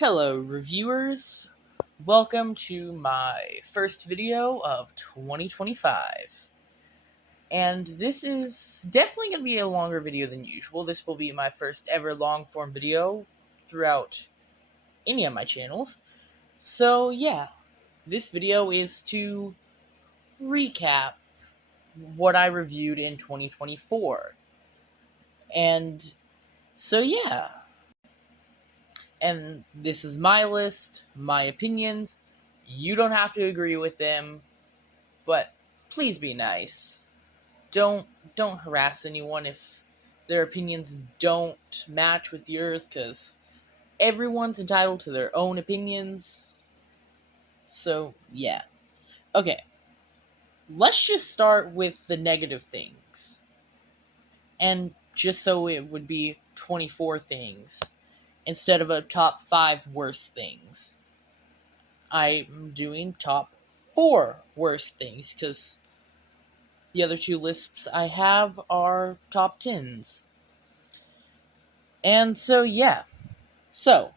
Hello, reviewers. Welcome to my first video of 2025. And this is definitely going to be a longer video than usual. This will be my first ever long form video throughout any of my channels. So, yeah, this video is to recap what I reviewed in 2024. And so, yeah. And this is my list, my opinions. You don't have to agree with them, but please be nice. Don't harass anyone if their opinions don't match with yours, because everyone's entitled to their own opinions. So, yeah. Okay. Let's just start with the negative things. And just so it would be 24 things instead of a top 5 worst things. I'm doing top 4 worst things, because the other two lists I have are top 10s. And so, yeah. So,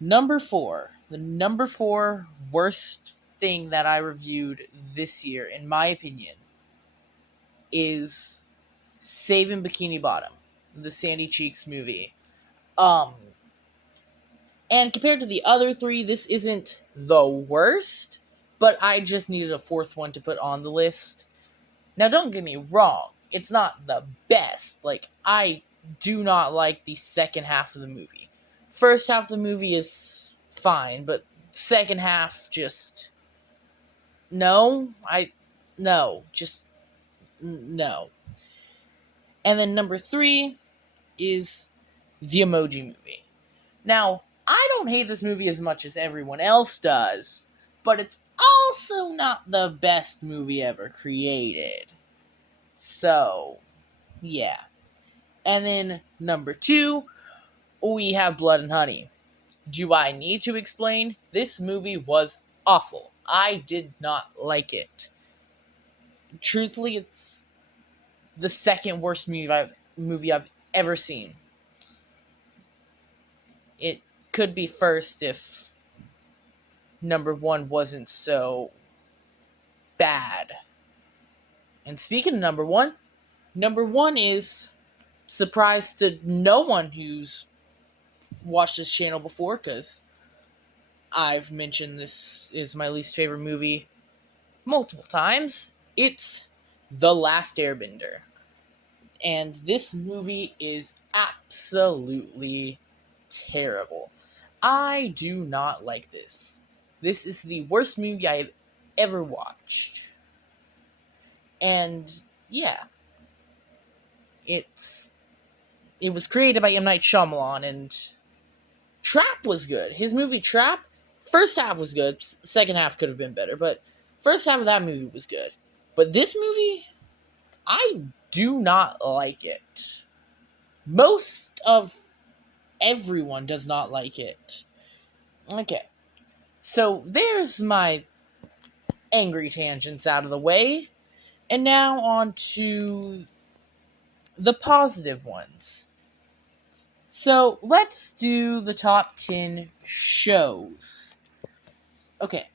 number 4. The number 4 worst thing that I reviewed this year, in my opinion, is Saving Bikini Bottom, the Sandy Cheeks movie. And compared to the other 3, this isn't the worst, but I just needed a 4th one to put on the list. Now, don't get me wrong, it's not the best. Like, I do not like the second half of the movie. First half of the movie is fine, but second half, just... No. No. Just... No. And then number 3 is The Emoji Movie. Now, I don't hate this movie as much as everyone else does, but it's also not the best movie ever created. So, yeah. And then number 2, we have Blood and Honey. Do I need to explain? This movie was awful. I did not like it. Truthfully, it's the second worst movie I've ever seen. It could be first if number 1 wasn't so bad. And speaking of number 1 is, surprise to no one who's watched this channel before, because I've mentioned this is my least favorite movie multiple times. It's The Last Airbender. And this movie is absolutely terrible. I do not like this. This is the worst movie I have ever watched. And yeah, it was created by M. Night Shyamalan, and Trap was good. His movie Trap, first half was good, second half could have been better, but first half of that movie was good. But this movie, I do not like it. Most of everyone does not like it. Okay, so there's my angry tangents out of the way, and now on to the positive ones. So, let's do the top 10 shows. Okay,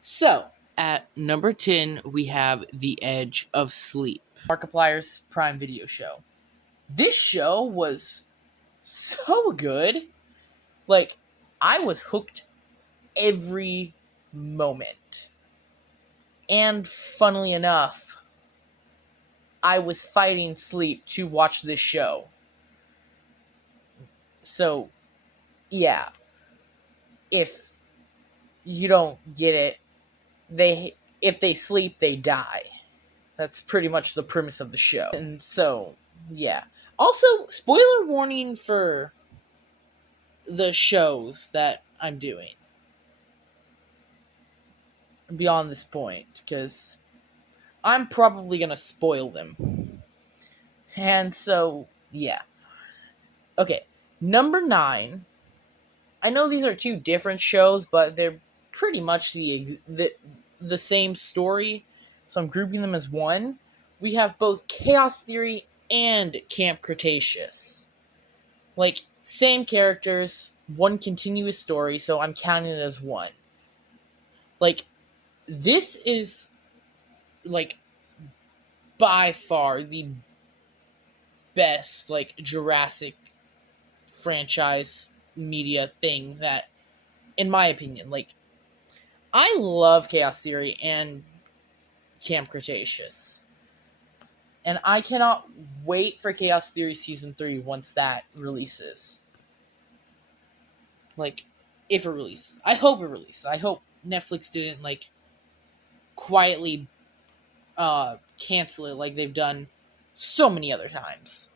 so, at number 10, we have The Edge of Sleep, Markiplier's Prime Video show. This show was so good. Like, I was hooked every moment. And, funnily enough, I was fighting sleep to watch this show. So, yeah. If you don't get it, if they sleep, they die. That's pretty much the premise of the show. And so, yeah. Also, spoiler warning for the shows that I'm doing beyond this point, because I'm probably gonna spoil them. And so, yeah. Okay, number 9. I know these are 2 different shows, but they're pretty much the same story, so I'm grouping them as one. We have both Chaos Theory and Camp Cretaceous. Like, same characters, one continuous story, so I'm counting it as one. Like, this is, like, by far the best, like, Jurassic franchise media thing that, in my opinion, like, I love Chaos Theory and Camp Cretaceous. And I cannot wait for Chaos Theory Season 3 once that releases. Like, if it releases. I hope it releases. I hope Netflix didn't, like, quietly cancel it like they've done so many other times.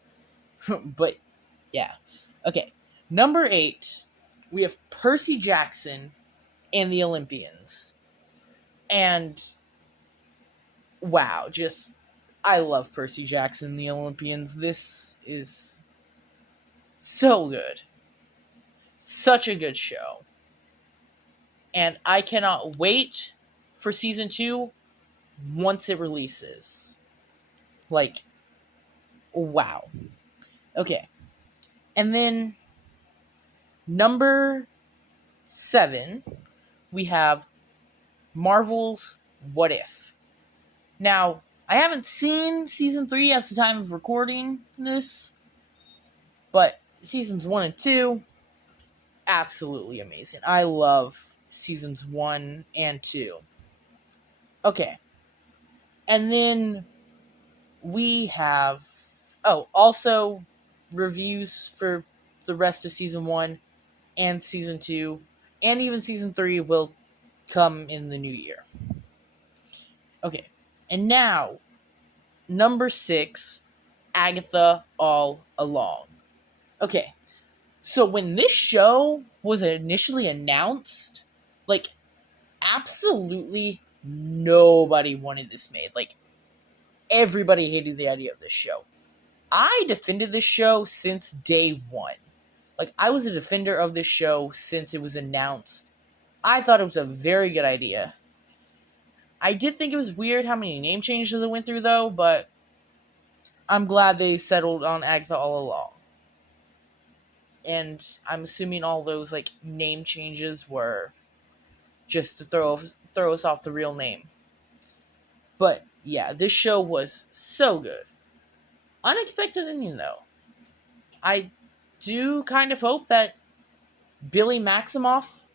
But, yeah. Okay. Number 8, we have Percy Jackson and the Olympians. And, wow, just, I love Percy Jackson and the Olympians. This is so good. Such a good show. And I cannot wait for season 2 once it releases. Like, wow. Okay. And then number 7, we have Marvel's What If. Now, I haven't seen season 3 at the time of recording this, but seasons 1 and 2, absolutely amazing. I love seasons 1 and 2. Okay. And then we have, also reviews for the rest of season 1 and season 2 and even season 3 will come in the new year. Okay. And now, number 6, Agatha All Along. Okay. So when this show was initially announced, like, absolutely nobody wanted this made. Like, everybody hated the idea of this show. I defended this show since day one. Like, I was a defender of this show since it was announced. I thought it was a very good idea. I did think it was weird how many name changes it went through, though, but I'm glad they settled on Agatha All Along. And I'm assuming all those, like, name changes were just to throw us off the real name. But, yeah, this show was so good. Unexpected ending, though. I do kind of hope that Billy Maximoff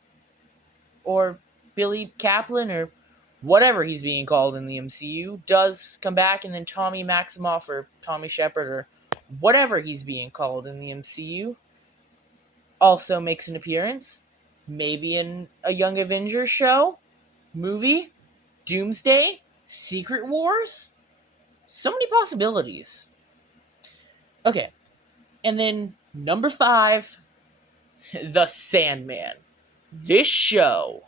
or Billy Kaplan or whatever he's being called in the MCU does come back, and then Tommy Maximoff or Tommy Shepard or whatever he's being called in the MCU also makes an appearance. Maybe in a Young Avengers show, movie, Doomsday, Secret Wars. So many possibilities. Okay. And then number 5, The Sandman. This show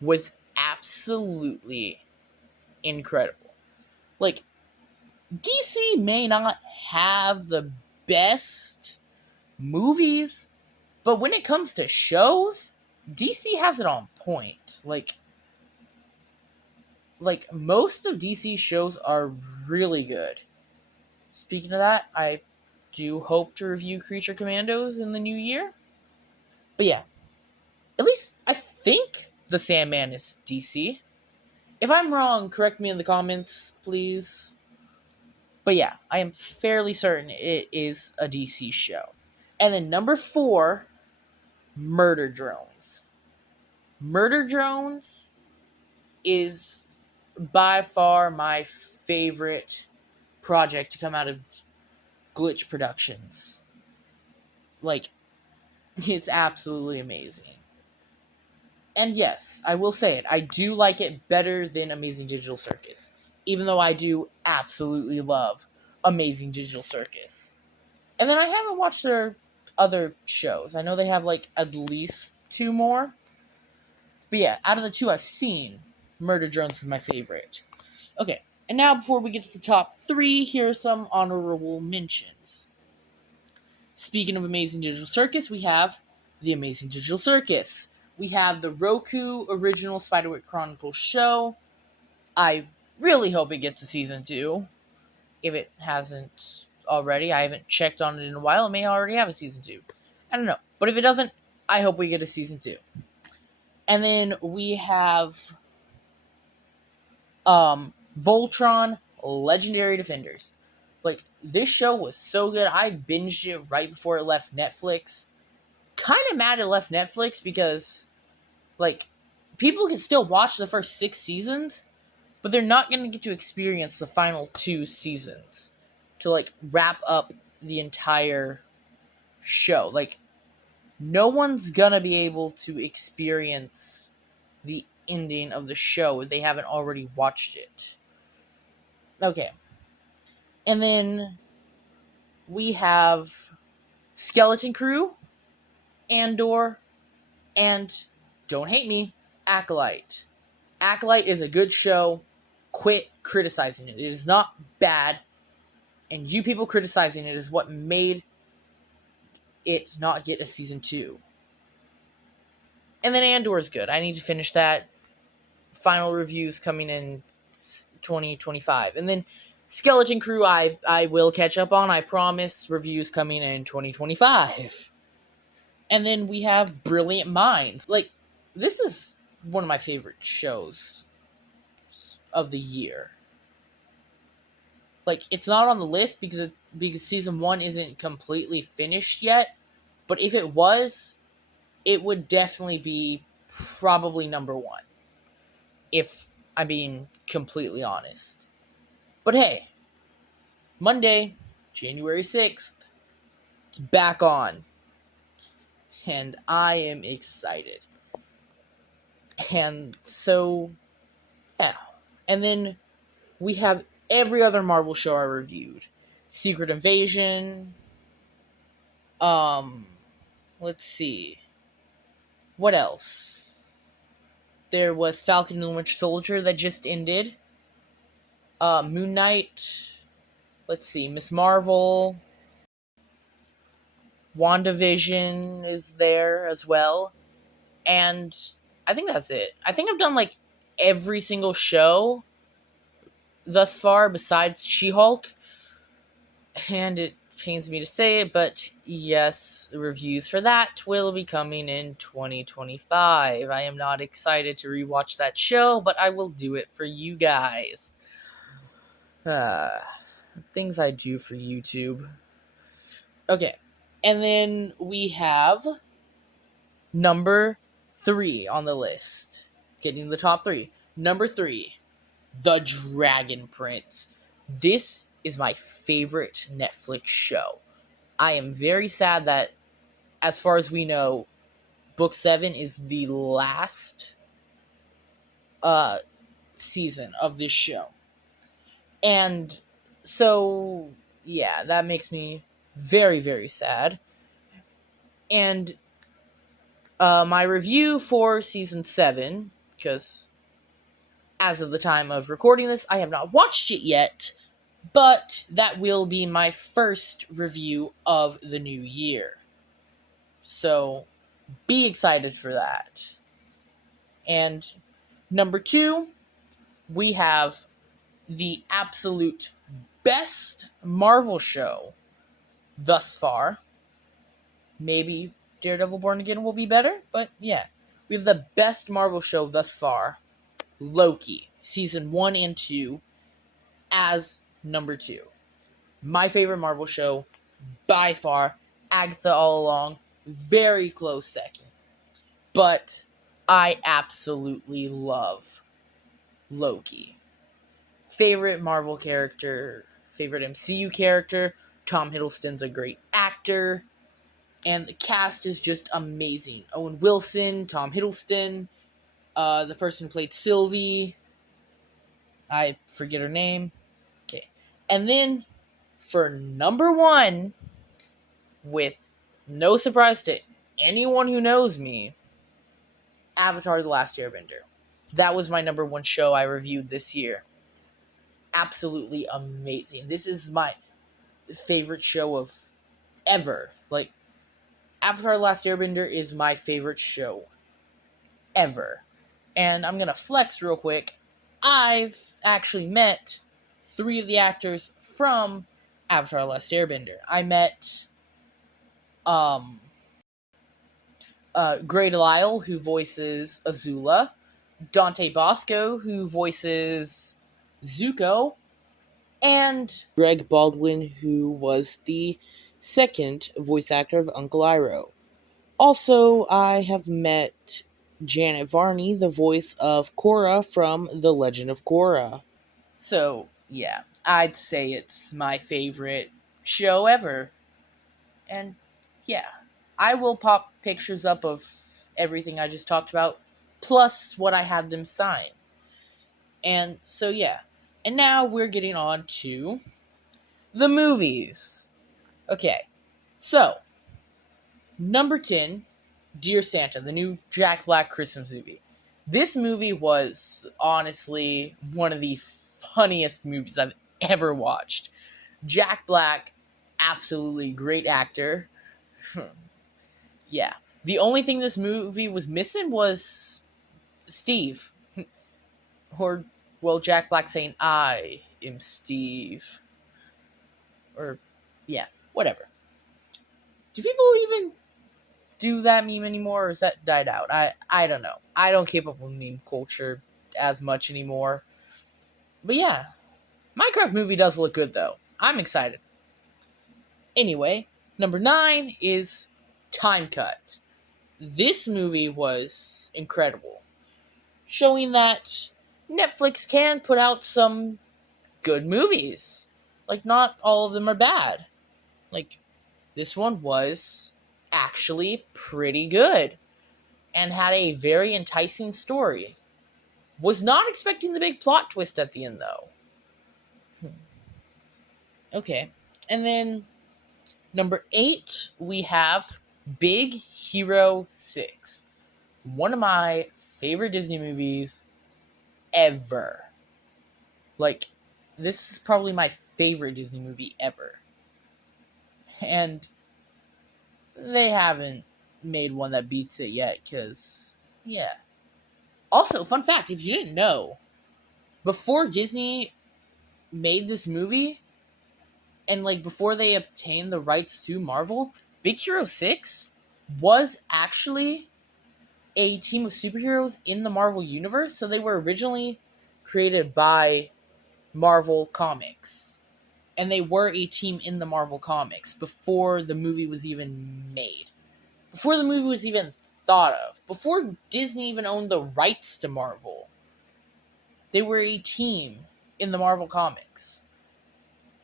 was absolutely incredible. Like, DC may not have the best movies, but when it comes to shows, DC has it on point. Like most of DC shows are really good. Speaking of that, I do hope to review Creature Commandos in the new year. But yeah, at least I think The Sandman is DC. If I'm wrong, correct me in the comments, please. But yeah, I am fairly certain it is a DC show. And then number 4, Murder Drones. Murder Drones is by far my favorite project to come out of Glitch Productions. Like, it's absolutely amazing. And yes, I will say it, I do like it better than Amazing Digital Circus. Even though I do absolutely love Amazing Digital Circus. And then I haven't watched their other shows. I know they have, like, at least 2 more. But yeah, out of the 2 I've seen, Murder Drones is my favorite. Okay, and now before we get to the top 3, here are some honorable mentions. Speaking of Amazing Digital Circus, we have The Amazing Digital Circus. We have the Roku original Spiderwick Chronicles show. I really hope it gets a season 2. If it hasn't already, I haven't checked on it in a while. It may already have a season 2. I don't know. But if it doesn't, I hope we get a season 2. And then we have Voltron Legendary Defenders. Like, this show was so good. I binged it right before it left Netflix. Kind of mad it left Netflix because, like, people can still watch the first 6 seasons, but they're not going to get to experience the final 2 seasons to, like, wrap up the entire show. Like, no one's going to be able to experience the ending of the show if they haven't already watched it. Okay. And then we have Skeleton Crew, Andor, and, don't hate me, Acolyte. Acolyte is a good show. Quit criticizing it. It is not bad. And you people criticizing it is what made it not get a season 2. And then Andor is good. I need to finish that. Final reviews coming in 2025. And then Skeleton Crew I will catch up on. I promise. Reviews coming in 2025. And then we have Brilliant Minds. Like, this is one of my favorite shows of the year. Like, it's not on the list because season 1 isn't completely finished yet. But if it was, it would definitely be probably number 1. If I'm being completely honest. But hey, Monday, January 6th, it's back on. And I am excited. And so, yeah. And then we have every other Marvel show I reviewed. Secret Invasion. Let's see. What else? There was Falcon and the Winter Soldier that just ended. Moon Knight. Let's see. Miss Marvel. WandaVision is there as well. And I think that's it. I think I've done, like, every single show thus far besides She-Hulk. And it pains me to say it, but yes, the reviews for that will be coming in 2025. I am not excited to rewatch that show, but I will do it for you guys. Things I do for YouTube. Okay. And then we have number 3 on the list. Getting the top 3. Number 3, The Dragon Prince. This is my favorite Netflix show. I am very sad that, as far as we know, Book 7 is the last season of this show. And so, yeah, that makes me very, very sad. And my review for season 7, because as of the time of recording this, I have not watched it yet, but that will be my first review of the new year. So, be excited for that. And number 2, we have the absolute best Marvel show thus far. Maybe Daredevil Born Again will be better, but yeah. We have the best Marvel show thus far, Loki, season 1 and 2, as number 2. My favorite Marvel show, by far. Agatha all along, very close second. But I absolutely love Loki. Favorite Marvel character, favorite MCU character. Tom Hiddleston's a great actor. And the cast is just amazing. Owen Wilson, Tom Hiddleston, the person who played Sylvie, I forget her name. Okay. And then, for number 1, with no surprise to anyone who knows me, Avatar: The Last Airbender. That was my number 1 show I reviewed this year. Absolutely amazing. This is my favorite show of ever. Like, Avatar: The Last Airbender is my favorite show ever. And I'm gonna flex real quick. I've actually met 3 of the actors from Avatar: The Last Airbender. I met Grey Delisle, who voices Azula, Dante Bosco, who voices Zuko, and Greg Baldwin, who was the second voice actor of Uncle Iroh. Also, I have met Janet Varney, the voice of Korra from The Legend of Korra. So, yeah, I'd say it's my favorite show ever. And, yeah, I will pop pictures up of everything I just talked about, plus what I had them sign. And so, yeah. And now we're getting on to the movies. Okay, so, number 10, Dear Santa, the new Jack Black Christmas movie. This movie was honestly one of the funniest movies I've ever watched. Jack Black, absolutely great actor. Yeah. The only thing this movie was missing was Steve. Or, well, Jack Black saying, I am Steve. Or, yeah, whatever. Do people even do that meme anymore, or is that died out? I don't know. I don't keep up with meme culture as much anymore. But yeah, Minecraft movie does look good, though. I'm excited. Anyway, number 9 is Time Cut. This movie was incredible, showing that Netflix can put out some good movies. Like, not all of them are bad. Like, this one was actually pretty good and had a very enticing story. Was not expecting the big plot twist at the end, though. Okay. And then, number 8, we have Big Hero 6. One of my favorite Disney movies ever. Like, this is probably my favorite Disney movie ever. And they haven't made one that beats it yet, because, yeah. Also, fun fact, if you didn't know, before Disney made this movie, and, like, before they obtained the rights to Marvel, Big Hero 6 was actually a team of superheroes in the Marvel Universe, so they were originally created by Marvel Comics. And they were a team in the Marvel Comics before the movie was even made. Before the movie was even thought of. Before Disney even owned the rights to Marvel. They were a team in the Marvel Comics.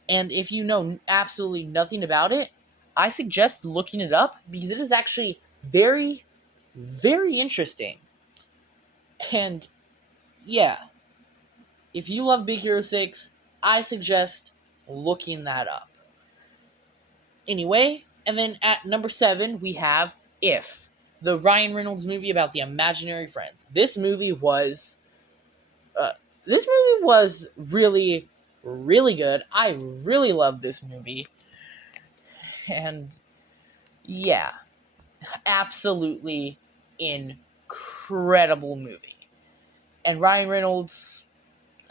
And if you know absolutely nothing about it, I suggest looking it up, because it is actually very, very interesting. And, yeah. If you love Big Hero 6, I suggest looking that up. Anyway, and then at number 7, we have If, the Ryan Reynolds movie about the imaginary friends. This movie was really, really good. I really loved this movie. And yeah, absolutely incredible movie. And Ryan Reynolds,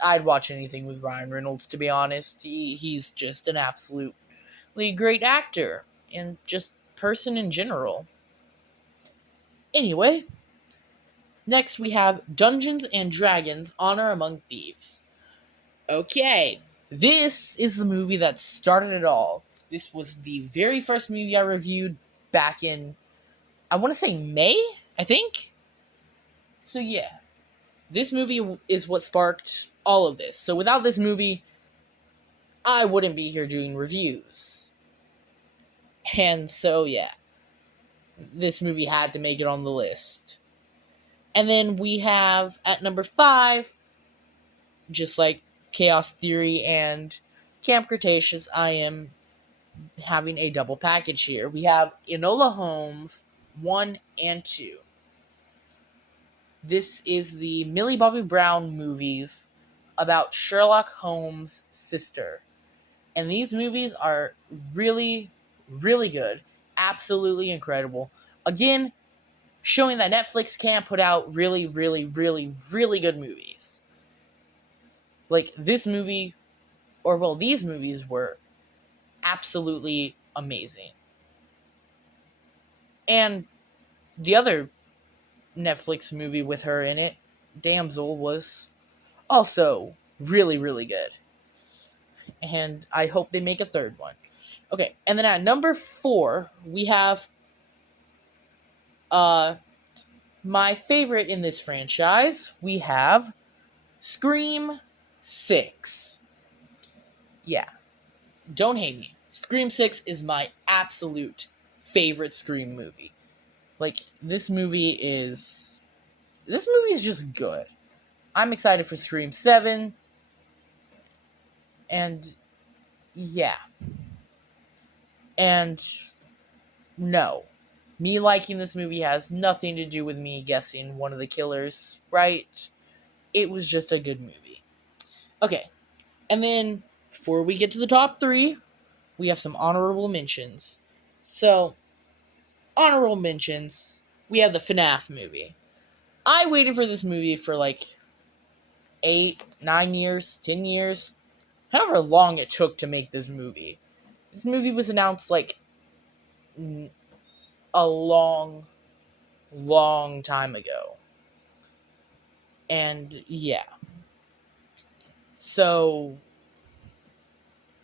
I'd watch anything with Ryan Reynolds, to be honest. He's just an absolutely great actor and just person in general. Anyway, next we have Dungeons and Dragons: Honor Among Thieves. Okay, this is the movie that started it all. This was the very first movie I reviewed back in, I want to say May, I think? So yeah, this movie is what sparked all of this. So without this movie, I wouldn't be here doing reviews. And so yeah, this movie had to make it on the list. And then we have, at number 5, just like Chaos Theory and Camp Cretaceous, I am having a double package here. We have Enola Holmes 1 and 2. This is the Millie Bobby Brown movies about Sherlock Holmes' sister. And these movies are really, really good. Absolutely incredible. Again, showing that Netflix can put out really, really, really, really good movies. Like this movie, or well, these movies were absolutely amazing. And the other Netflix movie with her in it, Damsel, was also really, really good. And I hope they make a third one. Okay, and then at number 4, we have my favorite in this franchise. We have Scream 6. Yeah, don't hate me. Scream 6 is my absolute favorite Scream movie. Like, this movie is just good. I'm excited for Scream 7. And yeah. And no. Me liking this movie has nothing to do with me guessing one of the killers, right? It was just a good movie. Okay. And then, before we get to the top 3, we have some honorable mentions. So, honorable mentions, we have the FNAF movie. I waited for this movie for like 8, 9 years, 10 years, however long it took to make this movie. This movie was announced like a long time ago. And yeah. So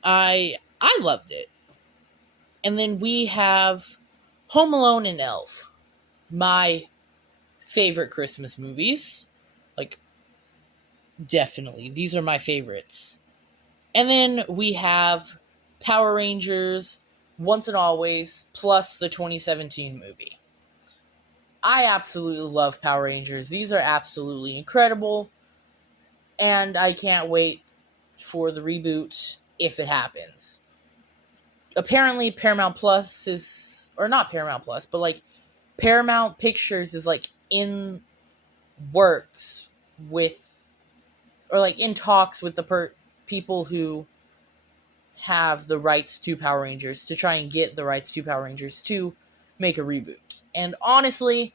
I loved it. And then we have Home Alone and Elf. My favorite Christmas movies. Like, definitely. These are my favorites. And then we have Power Rangers, Once and Always, plus the 2017 movie. I absolutely love Power Rangers. These are absolutely incredible. And I can't wait for the reboot if it happens. Apparently Paramount Plus is, or not Paramount Plus, but like Paramount Pictures is like in works with, or like in talks with the people who have the rights to Power Rangers to try and get the rights to Power Rangers to make a reboot. And honestly,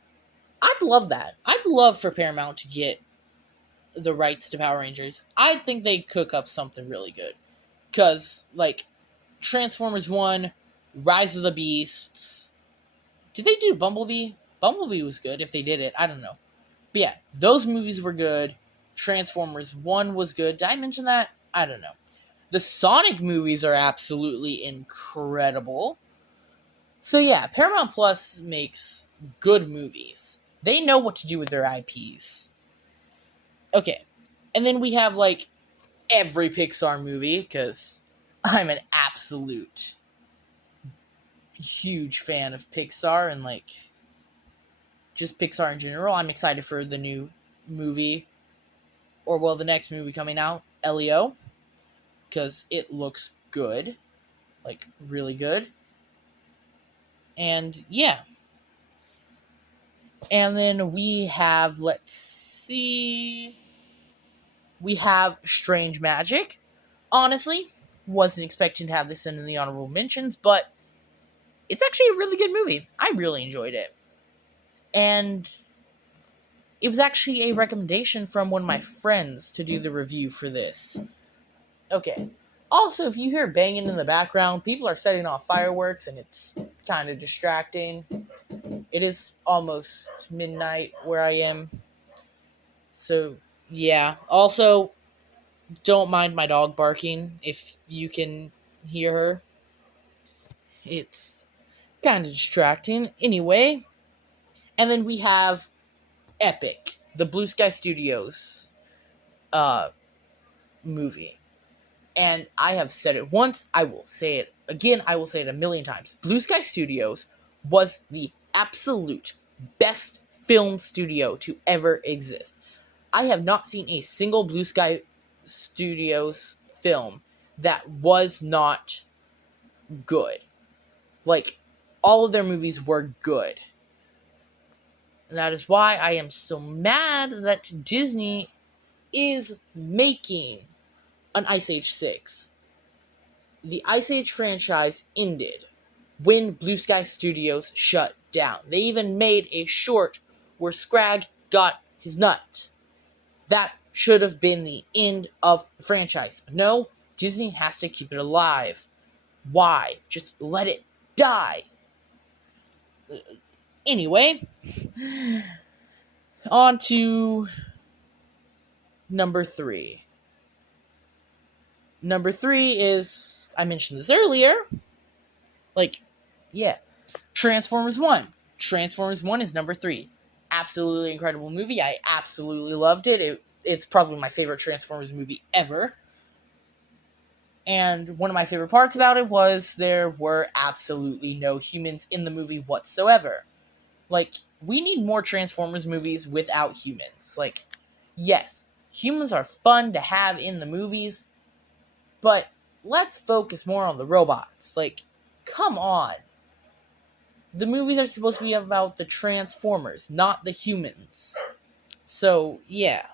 I'd love that. I'd love for Paramount to get the rights to Power Rangers. I think they'd cook up something really good. Because, like, Transformers 1, Rise of the Beasts. Did they do Bumblebee? Bumblebee was good if they did it. I don't know. But yeah, those movies were good. Transformers 1 was good. Did I mention that? I don't know. The Sonic movies are absolutely incredible. So yeah, Paramount Plus makes good movies. They know what to do with their IPs. Okay. And then we have, like, every Pixar movie, because I'm an absolute huge fan of Pixar and, like, just Pixar in general. I'm excited for the new movie, or, well, the next movie coming out, Elio, because it looks good. Like, really good. And, yeah. And then we have, let's see, we have Strange Magic. Honestly, wasn't expecting to have this in the honorable mentions, but it's actually a really good movie. I really enjoyed it. And it was actually a recommendation from one of my friends to do the review for this. Okay. Also, if you hear banging in the background, people are setting off fireworks and it's kind of distracting. It is almost midnight where I am. So, yeah. Also, don't mind my dog barking if you can hear her. It's kind of distracting. Anyway, and then we have Epic, the Blue Sky Studios movie. And I have said it once, I will say it again, I will say it a million times. Blue Sky Studios was the absolute best film studio to ever exist. I have not seen a single Blue Sky Studios film that was not good. Like, all of their movies were good. And that is why I am so mad that Disney is making an Ice Age 6. The Ice Age franchise ended when Blue Sky Studios shut down. They even made a short where Scrag got his nut. That should have been the end of the franchise. No, Disney has to keep it alive. Why? Just let it die. Anyway, on to number 3. Number 3 is, I mentioned this earlier, Transformers 1. Transformers 1 is number 3. Absolutely incredible movie. I absolutely loved it. It's probably my favorite Transformers movie ever. And one of my favorite parts about it was there were absolutely no humans in the movie whatsoever. We need more Transformers movies without humans. Yes, humans are fun to have in the movies, but let's focus more on the robots. Come on. The movies are supposed to be about the Transformers, not the humans. So, yeah.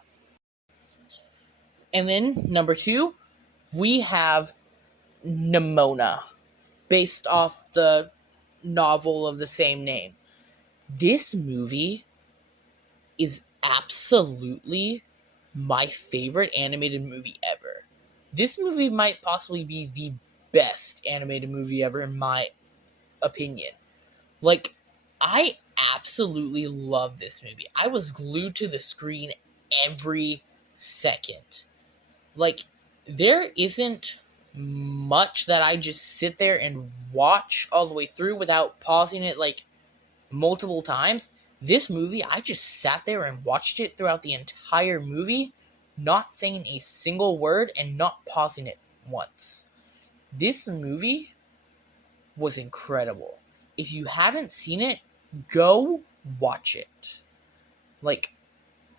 And then, number 2, we have Nimona, based off the novel of the same name. This movie is absolutely my favorite animated movie ever. This movie might possibly be the best animated movie ever, in my opinion. I absolutely love this movie. I was glued to the screen every second. There isn't much that I just sit there and watch all the way through without pausing it multiple times. This movie, I just sat there and watched it throughout the entire movie, not saying a single word and not pausing it once. This movie was incredible. If you haven't seen it, go watch it.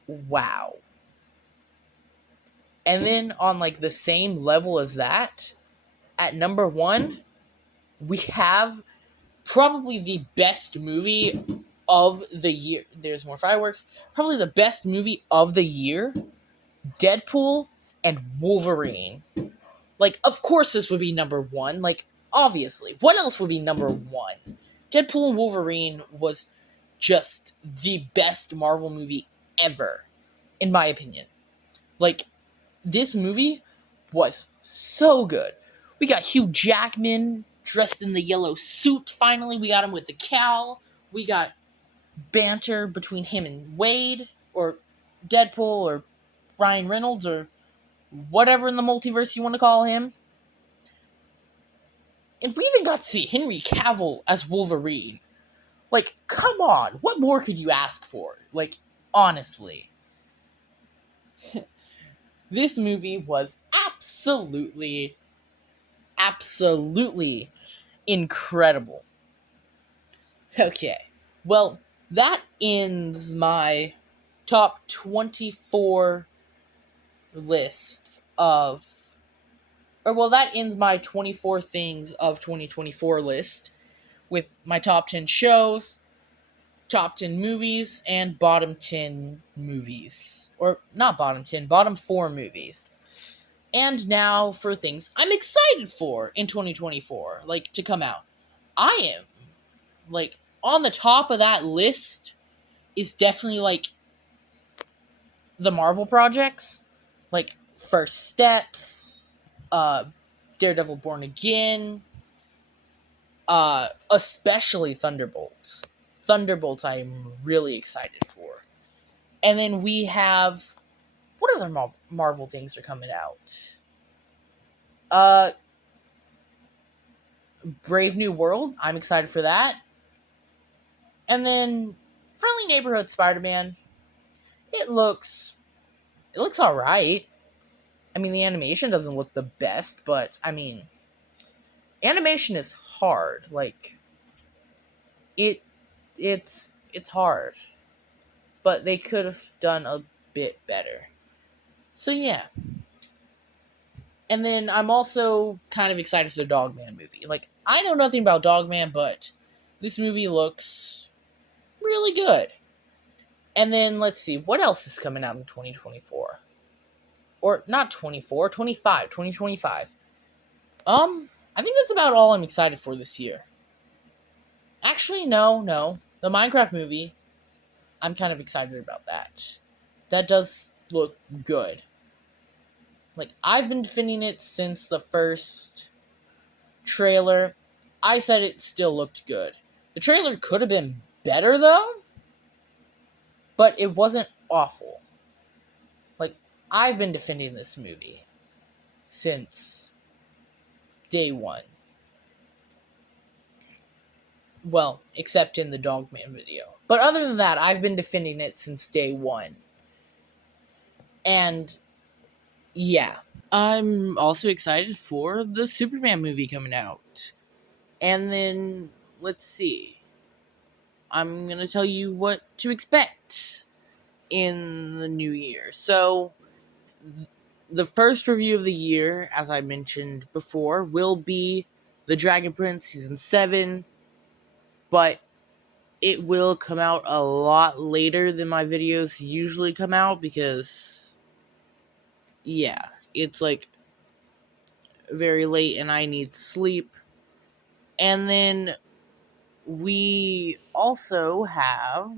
Wow. And then on the same level as that, at number 1, we have probably the best movie of the year. There's more fireworks. Probably the best movie of the year, Deadpool and Wolverine. Of course this would be number 1. Obviously. What else would be number 1? Deadpool and Wolverine was just the best Marvel movie ever, in my opinion. This movie was so good. We got Hugh Jackman dressed in the yellow suit, finally. We got him with the cowl. We got banter between him and Wade, or Deadpool, or Ryan Reynolds, or whatever in the multiverse you want to call him. And we even got to see Henry Cavill as Wolverine. Come on. What more could you ask for? Honestly. This movie was absolutely incredible. Okay. Well, that ends my top 24 list of... that ends my 24 things of 2024 list, with my top 10 shows, top 10 movies, and bottom 10 movies. Or, not bottom 10, bottom 4 movies. And now for things I'm excited for in 2024, to come out. I am, on the top of that list is definitely, the Marvel projects. First Steps, Daredevil Born Again, especially Thunderbolts. Thunderbolts I'm really excited for. And then we have... What other Marvel things are coming out? Brave New World. I'm excited for that. And then Friendly Neighborhood Spider-Man. It looks alright. I mean, the animation doesn't look the best, but, animation is hard. It's hard. But they could have done a bit better. So, yeah. And then I'm also kind of excited for the Dogman movie. I know nothing about Dogman, but this movie looks really good. And then, let's see, what else is coming out in 2024? Or, not 24, 25, 2025. I think that's about all I'm excited for this year. Actually, no. The Minecraft movie, I'm kind of excited about that. That does look good. I've been defending it since the first trailer. I said it still looked good. The trailer could have been better, though, but it wasn't awful. Like, I've been defending this movie since day one. Well, except in the Dogman video. But other than that, I've been defending it since day one. And, yeah. I'm also excited for the Superman movie coming out. And then, let's see. I'm going to tell you what to expect in the new year. So, the first review of the year, as I mentioned before, will be The Dragon Prince Season 7. But it will come out a lot later than my videos usually come out because, yeah, it's like very late and I need sleep. And then we also have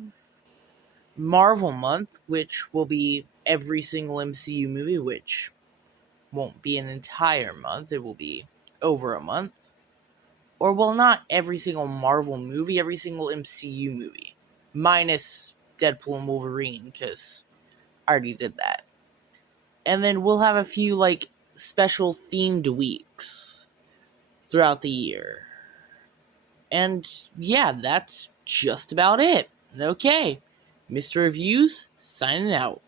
Marvel Month, which will be every single MCU movie, which won't be an entire month. It will be over a month. Or, well, not every single Marvel movie, every single MCU movie. Minus Deadpool and Wolverine, because I already did that. And then we'll have a few, like, special themed weeks throughout the year. And, yeah, that's just about it. Okay. Mr. Reviews, signing out.